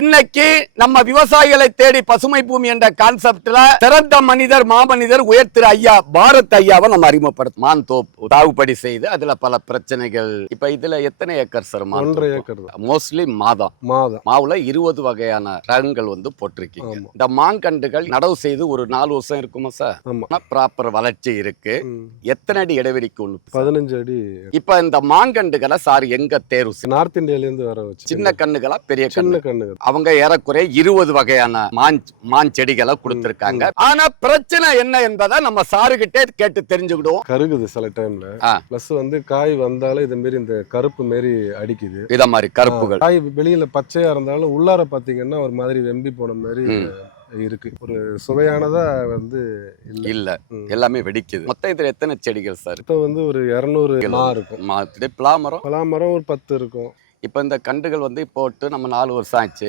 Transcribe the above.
இன்னைக்கு நம்ம விவசாயிகளை தேடி பசுமை பூமி என்ற கான்செப்ட்ல சிறந்த மனிதர் மாமனிதர் உயர்த்திரு ஐயா பாரத் ஐயாவை நம்ம அறிமுகப்படுத்தும். மான் தோப்பு சாகுபடி செய்து அதுல பல பிரச்சனைகள். இப்ப இதுல எத்தனை ஏக்கர் சார்? 1.5 ஏக்கர். மோஸ்ட்லி மாவுல 20 வகையான ரகங்கள் வந்து போட்டிருக்கீங்க. இந்த மாங்கண்டுகள் நடவு செய்து ஒரு 4 வருஷம் இருக்குமா சார்? ப்ராப்பர் வளர்ச்சி இருக்கு. எத்தனை அடி இடைவெளிக்கு? 15 அடி. இப்ப இந்த மாங்கண்டுகளை சார் எங்க தேர்வு? நார்த் இந்தியால இருந்து வர வச்சு. சின்ன கண்ணுகளா பெரிய கண்ணுகள்? அவங்க ஏறக்குறைய 20 வகையான மான் செடிகளை கொடுத்திருக்காங்க. ஆனா பிரச்சனை என்ன என்பதை நம்ம சாருகிட்டே கேட்டு தெரிஞ்சுக்கிடுவோம். கருகுது சில டைம்ல. பிளஸ் வந்து காய் வந்தாலும் இது மாதிரி இந்த கருப்பு மாரி அடிக்குது. இத மாதிரி கருப்புகள். காய் வெளியில பச்சையா இருந்தாலும் உள்ளார பாத்தீங்கன்னா ஒரு மாதிரி வெம்பி போன மாதிரி இருக்கு. ஒரு சுவையானதா வந்து இல்ல, எல்லாமே வெடிக்குது. மொத்தம் இதுல எத்தனை செடிகள் சார்? இப்போ வந்து ஒரு 200 மா இருக்கும். பலாமரம் ஒரு 10 இருக்கும். இப்ப இந்த கண்டுகள் வந்து போட்டு நம்ம 4 வருஷம் ஆச்சு.